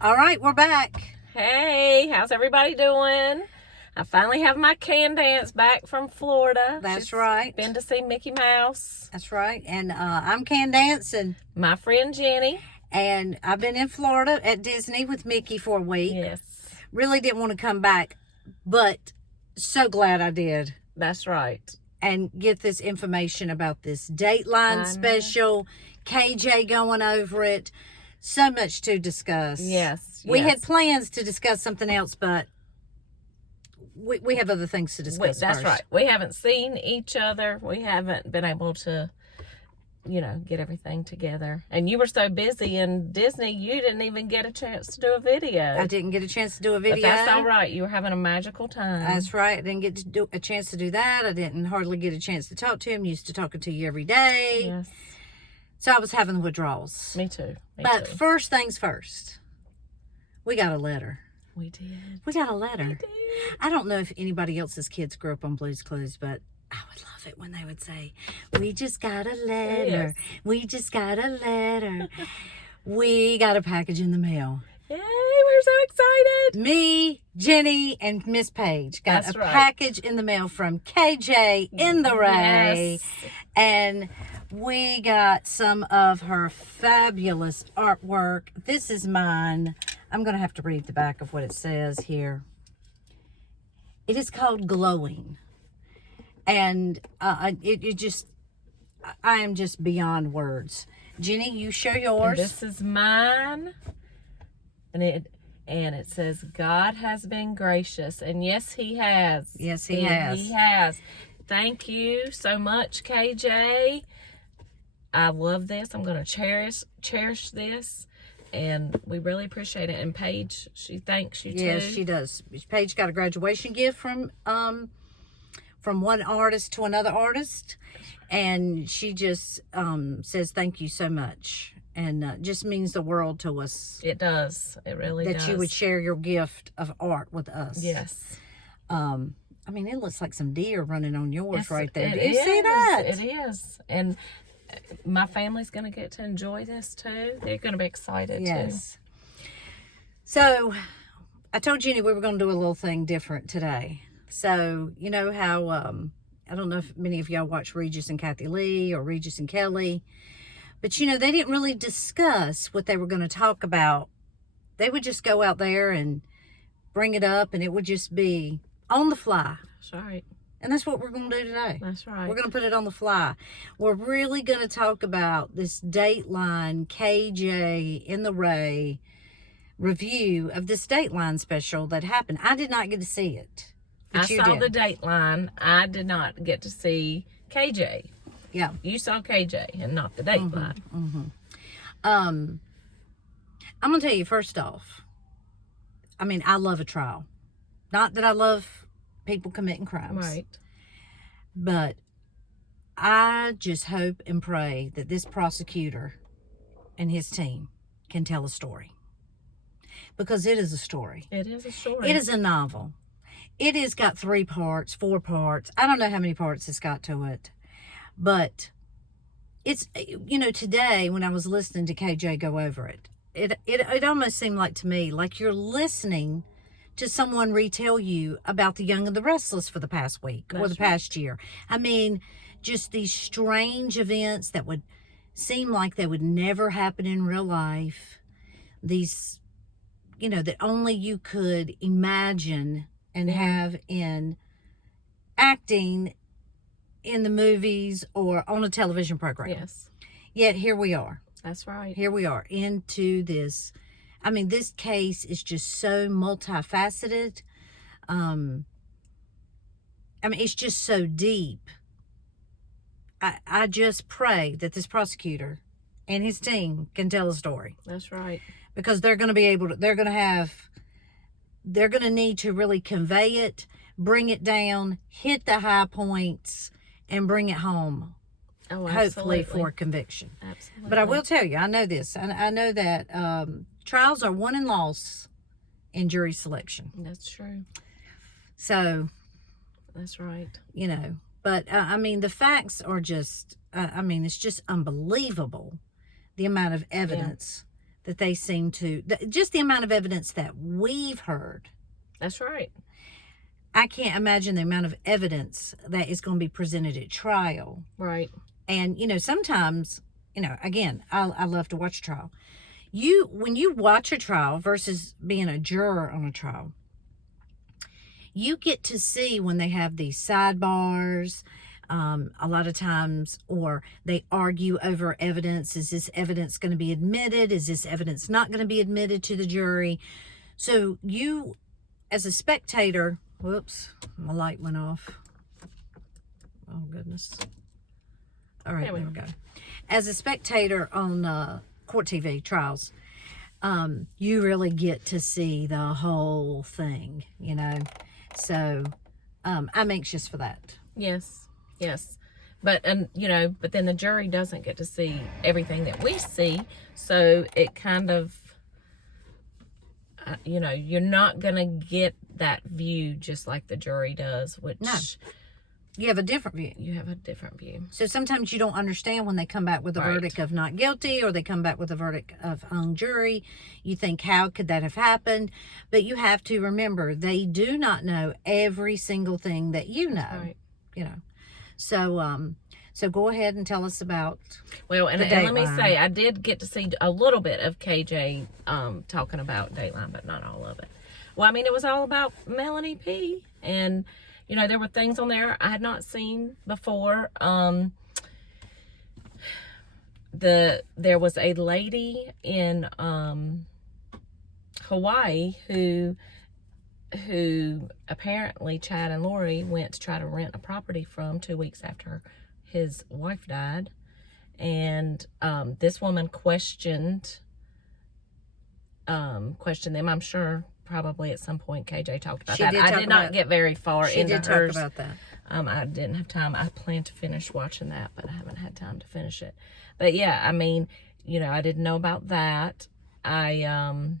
All right, we're back. Hey, how's everybody doing? I finally have my can dance back from Florida. She's right. Been to see Mickey Mouse. That's right. And I'm Candace, and my friend Jenny. And I've been in Florida at Disney with Mickey for a week. Yes. Really didn't want to come back, but so glad I did. That's right. And get this information about this Dateline special, KJ going over it. So much to discuss. Yes. We had plans to discuss something else, but we have other things to discuss. That's right. We haven't seen each other. We haven't been able to, get everything together. And you were so busy in Disney, you didn't even get a chance to do a video. I didn't get a chance to do a video. But that's all right. You were having a magical time. That's right. I didn't get to do a chance to do that. I didn't hardly get a chance to talk to him. Used to talking to you every day. Yes. So I was having withdrawals. Me too. But first things first, we got a letter. We did. We got a letter. We did. I don't know if anybody else's kids grew up on Blue's Clues, but I would love it when they would say, "We just got a letter. Yes. We just got a letter. We got a package in the mail." Yay, we're so excited. Me, Jenny, and Miss Paige got package in the mail from KJ in the Ray. Yes. And we got some of her fabulous artwork. This is mine. I'm going to have to read the back of what it says here. It is called Glowing. And I am just beyond words. Jenny, you show yours. And this is mine. And it says, God has been gracious. And yes, he has. Yes, he has. He has. Thank you so much, KJ. I love this. I'm going to cherish this. And we really appreciate it. And Paige, she thanks you too. Yes, she does. Paige got a graduation gift from one artist to another artist. And she just says thank you so much. And just means the world to us. It does. It really does. That you would share your gift of art with us. Yes. I mean, it looks like some deer running on yours right there. Do you see that? It is. And my family's going to get to enjoy this too. They're going to be excited too. So, I told Jenny we were going to do a little thing different today. So, you know how, I don't know if many of y'all watch Regis and Kathy Lee or Regis and Kelly. But, they didn't really discuss what they were going to talk about. They would just go out there and bring it up, and it would just be on the fly. That's right. And that's what we're going to do today. That's right. We're going to put it on the fly. We're really going to talk about this Dateline KJ in the Ray review of this Dateline special that happened. I did not get to see it. I saw the Dateline. I did not get to see KJ. Yeah. You saw KJ and not the Dateline. I'm going to tell you, first off, I mean, I love a trial. Not that I love people committing crimes. Right. But I just hope and pray that this prosecutor and his team can tell a story. Because it is a story. It is a story. It is a novel. It has got 3 parts, 4 parts. I don't know how many parts it's got to it. But it's, today when I was listening to KJ go over it, it almost seemed like to me, like you're listening to someone retell you about The Young and the Restless for the past week or the past year. I mean, just these strange events that would seem like they would never happen in real life. These, that only you could imagine and have in acting in the movies or on a television program. Yes. Yet here we are. That's right. Here we are into this. I mean, this case is just so multifaceted. It's just so deep. I just pray that this prosecutor and his team can tell a story. That's right. Because they're going to be able to, they're going to need to really convey it, bring it down, hit the high points, and bring it home. Oh, hopefully for conviction. Absolutely. But I will tell you, I know this. I know that trials are won and lost in jury selection. That's true. So. That's right. But the facts are just, it's just unbelievable the amount of evidence that they seem to, just the amount of evidence that we've heard. That's right. I can't imagine the amount of evidence that is going to be presented at trial. Right. And, sometimes, again, I love to watch a trial. When you watch a trial versus being a juror on a trial, you get to see when they have these sidebars, a lot of times, or they argue over evidence. Is this evidence going to be admitted? Is this evidence not going to be admitted to the jury? So you, as a spectator, whoops, my light went off. Oh, goodness. All right, there we go. As a spectator on court TV trials, you really get to see the whole thing, So I'm anxious for that. Yes. But then the jury doesn't get to see everything that we see. So it kind of, you're not going to get that view just like the jury does, which... No. You have a different view. You have a different view. So sometimes you don't understand when they come back with a verdict of not guilty, or they come back with a verdict of hung jury. You think, how could that have happened? But you have to remember, they do not know every single thing that you know. Right. So go ahead and tell us about. Well, and let me say, I did get to see a little bit of KJ talking about Dateline, but not all of it. Well, I mean, it was all about Melanie P. And there were things on there I had not seen before. There was a lady in Hawaii who apparently Chad and Lori went to try to rent a property from 2 weeks after his wife died. And this woman questioned them. I'm sure probably at some point KJ talked about that. I did not get very far into hers. Talk about that. I didn't have time. I planned to finish watching that, but I haven't had time to finish it. But yeah, I mean, I didn't know about that. And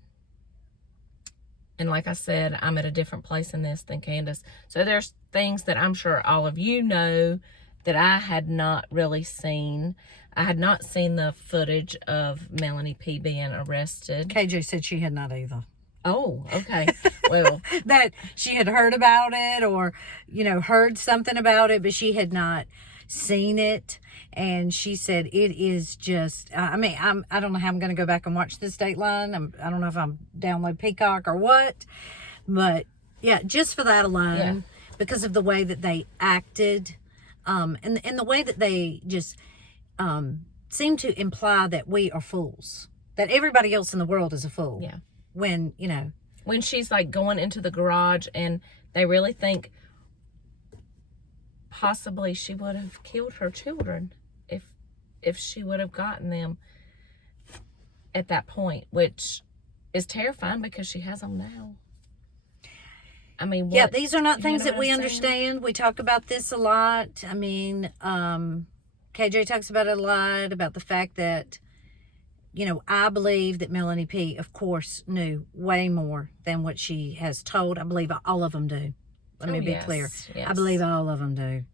like I said, I'm at a different place in this than Candace. So there's things that I'm sure all of you know that I had not really seen. I had not seen the footage of Melanie P being arrested. KJ said she had not either. Oh, okay. Well, that she had heard about it, or heard something about it, but she had not seen it. And she said it is just, I don't know how I'm going to go back and watch this Dateline. I don't know if I'm download Peacock or what, but yeah, just for that alone, because of the way that they acted, and the way that they just seem to imply that we are fools, that everybody else in the world is a fool. Yeah. When she's like going into the garage and they really think possibly she would have killed her children if she would have gotten them at that point, which is terrifying because she has them now. I mean, these are not things that we understand. We talk about this a lot. I mean, KJ talks about it a lot, about the fact that I believe that Melanie P, of course, knew way more than what she has told. I believe all of them do. Let me be clear. Yes. I believe all of them do.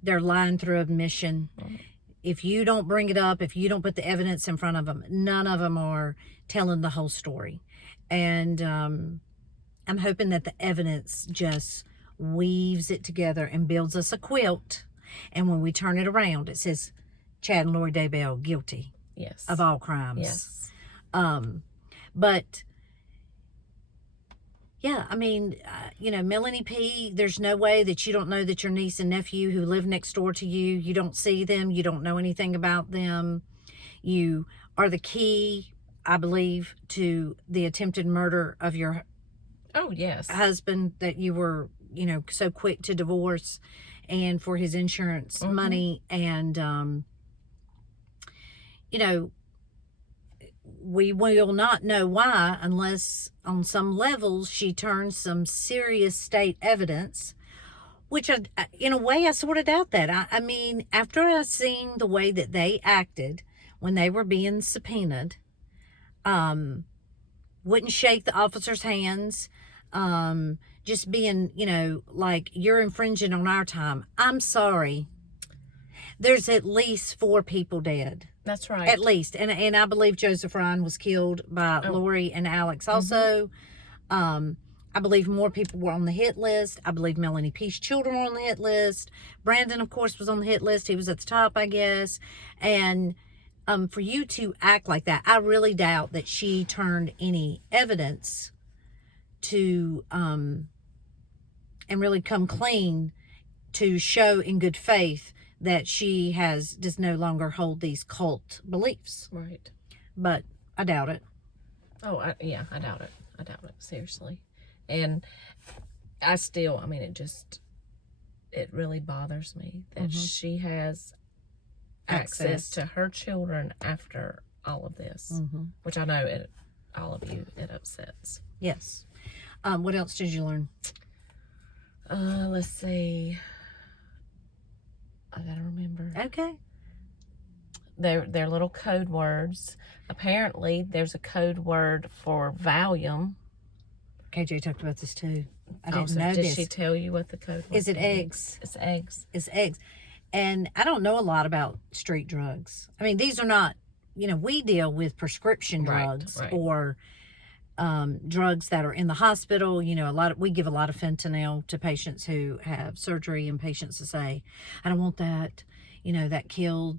They're lying through admission. If you don't bring it up, if you don't put the evidence in front of them, none of them are telling the whole story. And I'm hoping that the evidence just weaves it together and builds us a quilt. And when we turn it around, it says Chad and Lori Daybell guilty. Yes. Of all crimes. Yes. But yeah, I mean, Melanie P, there's no way that you don't know that your niece and nephew who live next door to you, you don't see them, you don't know anything about them. You are the key, I believe, to the attempted murder of your husband that you were, so quick to divorce, and for his insurance money. And, we will not know why unless on some levels she turns some serious state evidence, which in a way I sort of doubt that. I mean, after I seen the way that they acted when they were being subpoenaed, wouldn't shake the officers' hands, just being, like, you're infringing on our time. I'm sorry. There's at least 4 people dead. That's right. At least. And I believe Joseph Ryan was killed by Lori and Alex also. I believe more people were on the hit list. I believe Melanie P's children were on the hit list. Brandon, of course, was on the hit list. He was at the top, I guess. And for you to act like that, I really doubt that she turned any evidence to and really come clean to show in good faith that she does no longer hold these cult beliefs. Right. But I doubt it. Oh, I doubt it. I doubt it, seriously. And I still, I mean, it really bothers me that she has access to her children after all of this, which I know all of you, it upsets. Yes. What else did you learn? Let's see. I gotta remember. Okay. They're little code words. Apparently, there's a code word for Valium. KJ talked about this too. I didn't know did this. Did she tell you what the code word is? It eggs? It's eggs. It's eggs. And I don't know a lot about street drugs. I mean, these are not, we deal with prescription drugs or drugs that are in the hospital. We give a lot of fentanyl to patients who have surgery, and patients that say, I don't want that, that killed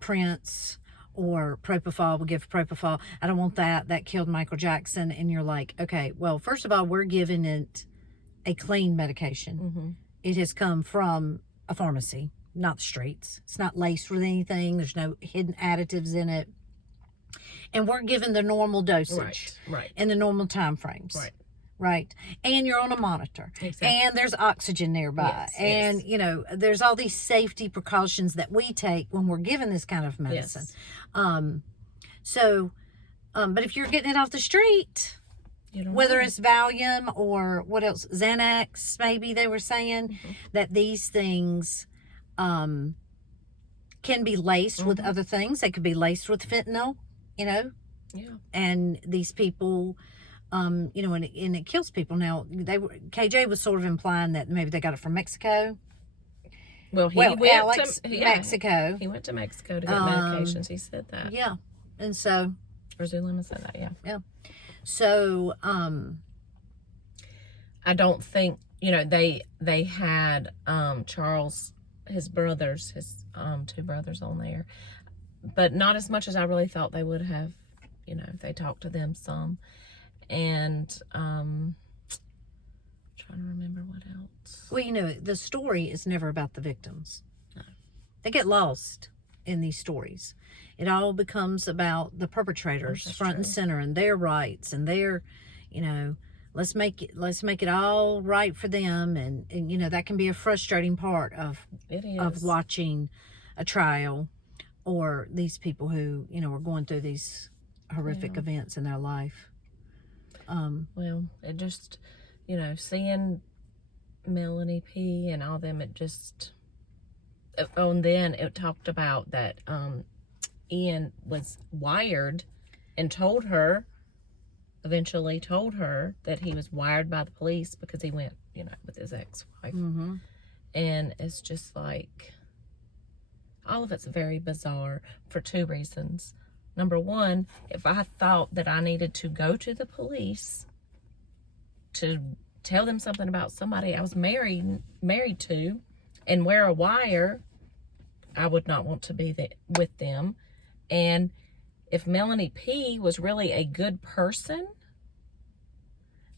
Prince, or propofol. We give propofol. I don't want that killed Michael Jackson. And you're like, okay, well, first of all, we're giving it a clean medication. It has come from a pharmacy, not the streets. It's not laced with anything. There's no hidden additives in it. And we're given the normal dosage. Right. And the normal time frames. Right. And you're on a monitor. Exactly. And there's oxygen nearby. Yes, and, there's all these safety precautions that we take when we're given this kind of medicine. Yes. But if you're getting it off the street, whether it's Valium or what else, Xanax, maybe they were saying, that these things can be laced with other things. They could be laced with fentanyl, Yeah. And these people... and it kills people. Now, KJ was sort of implying that maybe they got it from Mexico. Well, Alex, Mexico. He went to Mexico to get medications. He said that. Yeah, and so. Or Zulema said that. Yeah. Yeah. So, I don't think they had Charles, his brothers, his two brothers on there, but not as much as I really thought they would have. They talked to them some. And trying to remember what else. Well, the story is never about the victims. No. They get lost in these stories. It all becomes about the perpetrators front and center, and their rights, and their, let's make it all right for them, and that can be a frustrating part of watching a trial, or these people who are going through these horrific events in their life. Well, it just, seeing Melanie P and all them, it just, and then it talked about that Ian was wired and eventually told her that he was wired by the police because he went, with his ex-wife. And it's just like, all of it's very bizarre for two reasons. Number one, if I thought that I needed to go to the police to tell them something about somebody I was married to and wear a wire, I would not want to be with them. And if Melanie P was really a good person,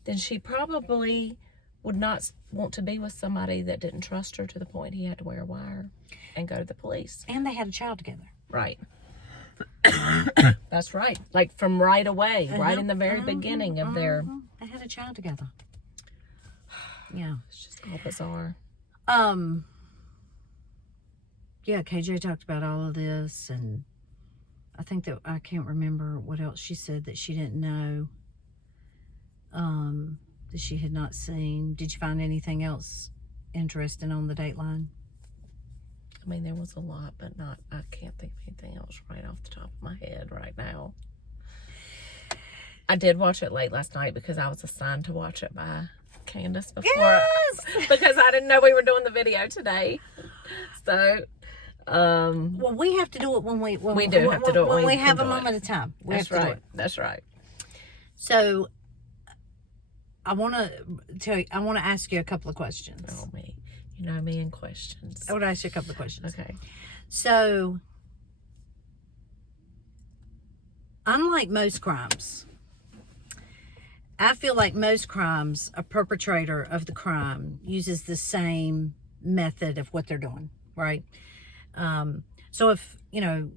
then she probably would not want to be with somebody that didn't trust her to the point he had to wear a wire and go to the police. And they had a child together. Right. That's right. Like from right away, right in the very beginning of their... They had a child together. Yeah. It's just all bizarre. Yeah, KJ talked about all of this, and I think that I can't remember what else she said that she didn't know, that she had not seen. Did you find anything else interesting on the Dateline? I mean, there was a lot, but I can't think of anything else right off the top of my head right now. I did watch it late last night because I was assigned to watch it by Candace before. Yes! Because I didn't know we were doing the video today. So Well, we have to do it when we have a moment of time. That's right. That's right. So I want to ask you a couple of questions. Oh, me. You know me in questions. I want to ask you a couple of questions. Okay. So, unlike most crimes, I feel like most crimes, a perpetrator of the crime uses the same method of what they're doing, right? So if,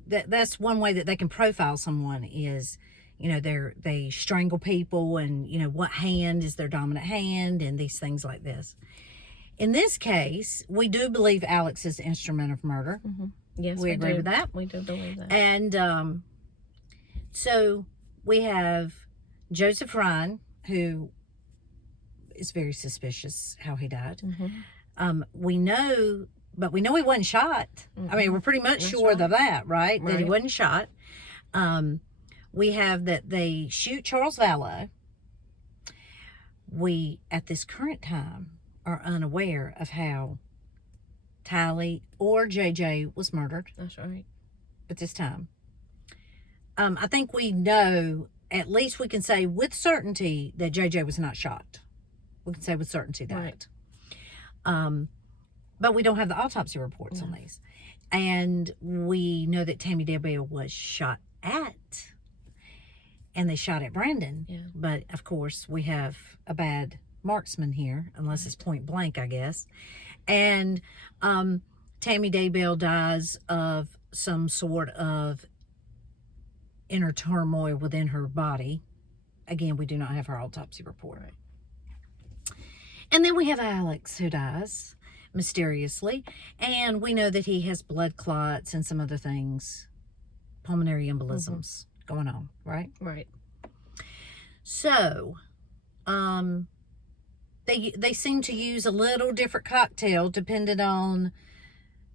that's one way that they can profile someone is, they strangle people and, what hand is their dominant hand and these things like this. In this case, we do believe Alex is the instrument of murder. Mm-hmm. Yes, we agree with that. We do believe that. And so we have Joseph Ryan, who is very suspicious how he died. Mm-hmm. We know he wasn't shot. Mm-hmm. I mean, we're pretty much sure of that, right? That he wasn't shot. We have that they shoot Charles Vallow. We, at this current time, are unaware of how Tylee or JJ was murdered. That's right. At this time. I think we know, at least we can say with certainty that JJ was not shot. We can say with certainty that. Right. But we don't have the autopsy reports on these. And we know that Tammy Daybell was shot at. And they shot at Brandon. Yeah. But, of course, we have a bad marksman here, unless it's point blank, I guess. And Tammy Daybell dies of some sort of inner turmoil within her body. Again, we do not have her autopsy report. Right. And then we have Alex, who dies mysteriously. And we know that he has blood clots and some other things, pulmonary embolisms going on, right? Right. So, they seem to use a little different cocktail depending on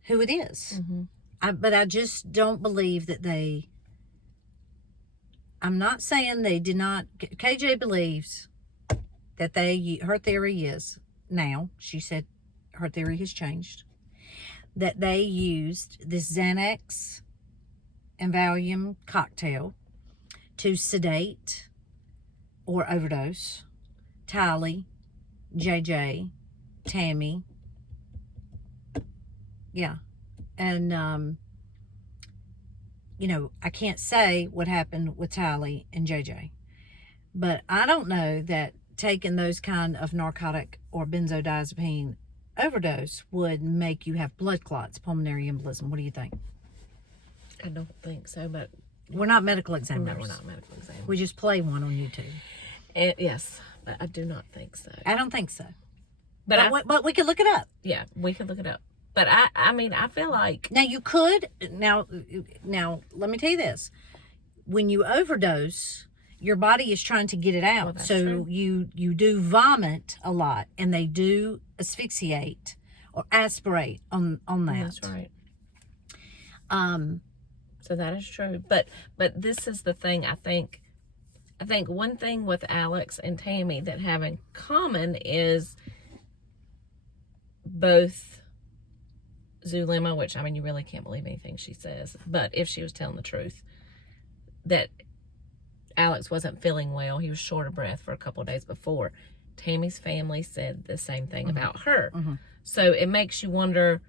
who it is. Mm-hmm. But I just don't believe that I'm not saying they did not. KJ believes that her theory is, now, she said her theory has changed, that they used this Xanax and Valium cocktail to sedate or overdose Tylee, JJ, Tammy. Yeah. And, I can't say what happened with Tylee and JJ. But I don't know that taking those kind of narcotic or benzodiazepine overdose would make you have blood clots, pulmonary embolism. What do you think? I don't think so, but... We're not medical examiners. No, we're not medical examiners. We just play one on YouTube. Yes, but I do not think so. I don't think so. But we could look it up. Yeah, we could look it up. But I mean, I feel like... Now, you could... Now, let me tell you this. When you overdose, your body is trying to get it out. Well, so true. you do vomit a lot, and they do asphyxiate or aspirate on that. That's right. So that is true. But this is the thing, I think one thing with Alex and Tammy that have in common is both Zulema, which, I mean, you really can't believe anything she says, but if she was telling the truth, that Alex wasn't feeling well. He was short of breath for a couple of days before. Tammy's family said the same thing about her. Mm-hmm. So it makes you wonder,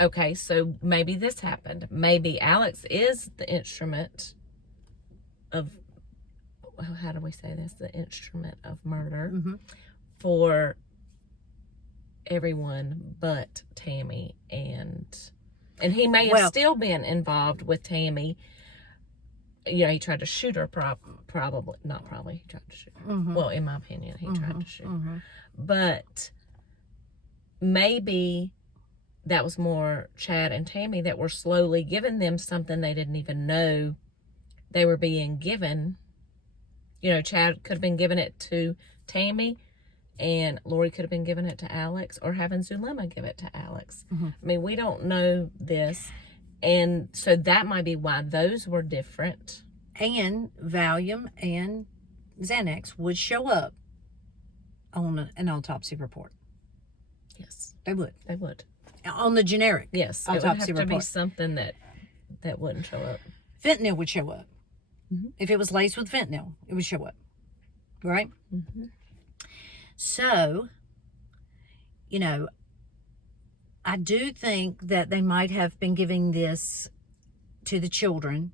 okay, so maybe this happened. Maybe Alex is the instrument of, how do we say this? The instrument of murder for everyone but Tammy, and he may have still been involved with Tammy. He tried to shoot her, probably he tried to shoot her. Well, in my opinion, he tried to shoot her. But maybe that was more Chad and Tammy that were slowly giving them something they didn't even know they were being given. Chad could have been giving it to Tammy, and Lori could have been giving it to Alex, or having Zulema give it to Alex. I mean, we don't know this. And so that might be why those were different. And Valium and Xanax would show up on an autopsy report. Yes. They would. They would. on the generic Yes, autopsy it would have to report. be something that wouldn't show up. Fentanyl would show up. If it was laced with fentanyl, it would show up. Right? So, you know, I do think that they might have been giving this to the children.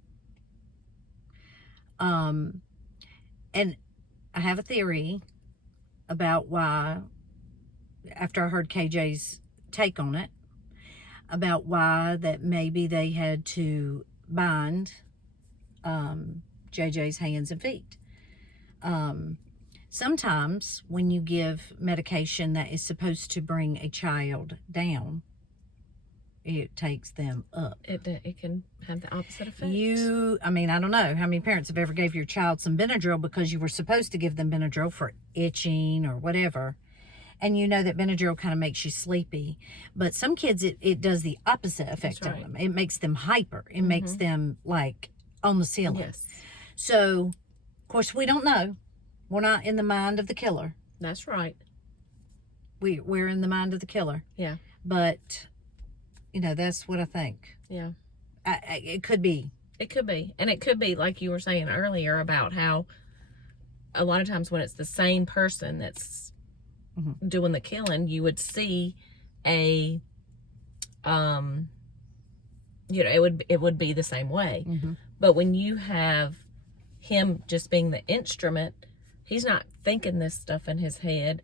And I have a theory about why, after I heard KJ's take on it, about why that maybe they had to bind JJ's hands and feet. Sometimes when you give medication that is supposed to bring a child down, it takes them up. It can have the opposite effect. I mean, I don't know how many parents have ever gave your child some Benadryl because you were supposed to give them Benadryl for itching or whatever. And you know that Benadryl kind of makes you sleepy. But some kids, it does the opposite effect on them. It makes them hyper. It makes them like on the ceiling. Yes. So, of course, we don't know. We're not in the mind of the killer. That's right. We're in the mind of the killer. Yeah. But, you know, that's what I think. Yeah. It could be. It could be. And it could be, like you were saying earlier, about how a lot of times when it's the same person that's doing the killing, you would see a, you know, it would be the same way. But when you have him just being the instrument, he's not thinking this stuff in his head.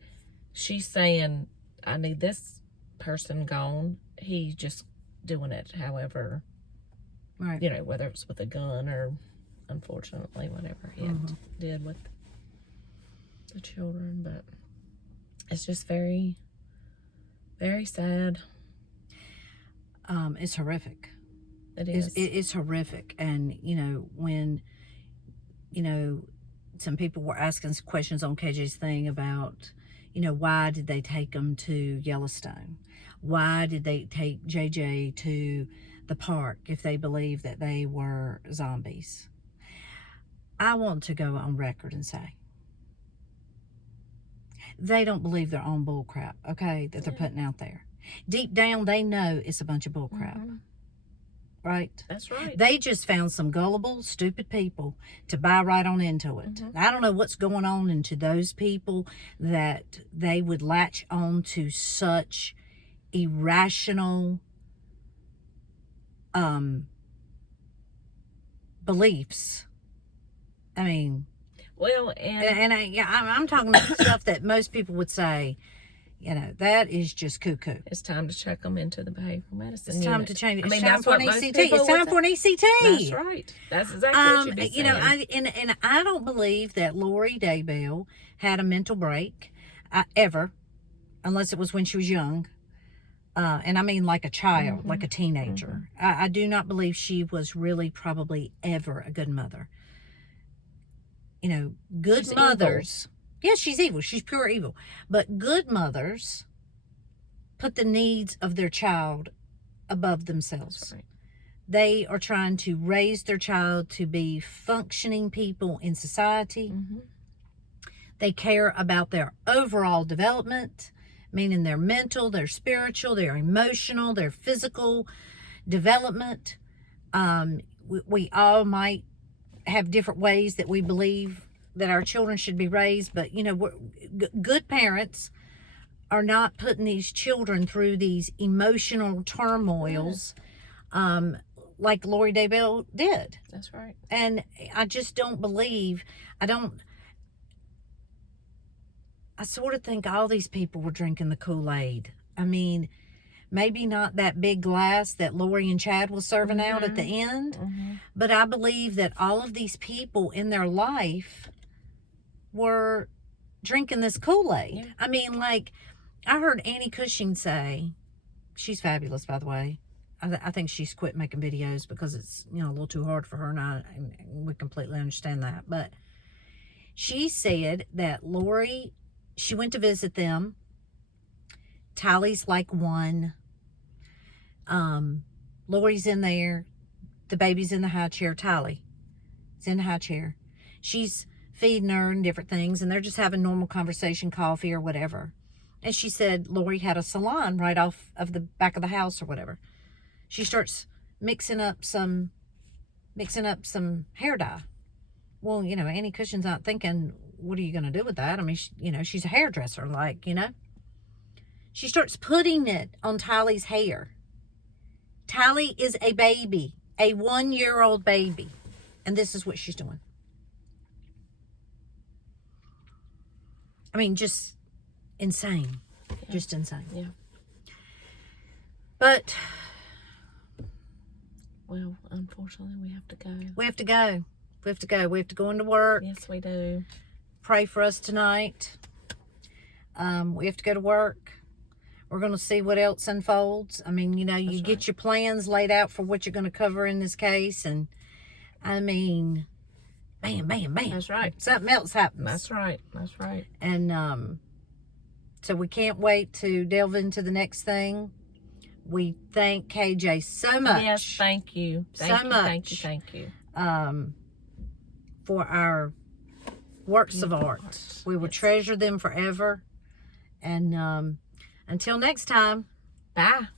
She's saying, I need this person gone. He's just doing it however, Right. you know, whether it's with a gun or, unfortunately, whatever he did with the children. But it's just very, very sad. It's horrific. It is. It's horrific. And, you know, when, you know, some people were asking questions on KJ's thing about, you know, why did they take him to Yellowstone? Why did they take JJ to the park if they believed that they were zombies? I want to go on record and say they don't believe their own bull crap, okay, that they're putting out there. Deep down, they know it's a bunch of bull crap. Right? That's right. They just found some gullible, stupid people to buy right on into it. I don't know what's going on into those people that they would latch on to such irrational beliefs. I mean, well, I'm talking about stuff that most people would say, you know, that is just cuckoo. it's time to check them into the behavioral medicine. It's time unit. to change it. I mean, It's time that's for what an most ECT. people It's would time say. for an ECT. That's right. That's exactly what you'd be you know, saying. and I don't believe that Lori Daybell had a mental break ever, unless it was when she was young. And I mean like a child, like a teenager. I do not believe she was really probably ever a good mother. You know, good She's mothers. Yes, she's evil. She's pure evil. But good mothers put the needs of their child above themselves. That's right. They are trying to raise their child to be functioning people in society. They care about their overall development, meaning their mental, their spiritual, their emotional, their physical development. We all might have different ways that we believe that our children should be raised, but, you know, good parents are not putting these children through these emotional turmoils like Lori Daybell did. That's right. And I just don't believe, I sort of think all these people were drinking the Kool-Aid. I mean, maybe not that big glass that Lori and Chad was serving out at the end, but I believe that all of these people in their life were drinking this Kool-Aid. Yeah. I mean, like, I heard Annie Cushing say, she's fabulous, by the way. I think she's quit making videos because it's, you know, a little too hard for her, and we completely understand that. But she said that Lori, she went to visit them. Tally's like one. Lori's in there. The baby's in the high chair. Tally is in the high chair. She's feeding her and different things, and they're just having normal conversation, coffee or whatever. And she said Lori had a salon right off of the back of the house or whatever. She starts mixing up some hair dye. Well, Annie Cushion's not thinking, what are you going to do with that? I mean, she's a hairdresser, She starts putting it on Tylee's hair. Tylee is a baby, a 1-year-old baby. And this is what she's doing. I mean, just insane. Yeah. Just insane. Yeah. But, well, unfortunately, we have to go. We have to go. We have to go. We have to go into work. Yes, we do. Pray for us tonight. We have to go to work. We're going to see what else unfolds. I mean, you get your plans laid out for what you're going to cover in this case. And, I mean, bam. That's right. Something else happens. That's right. That's right. And so we can't wait to delve into the next thing. We thank KJ so much. Yes, thank you. Thank you. For our works of art. We will treasure them forever. And until next time. Bye.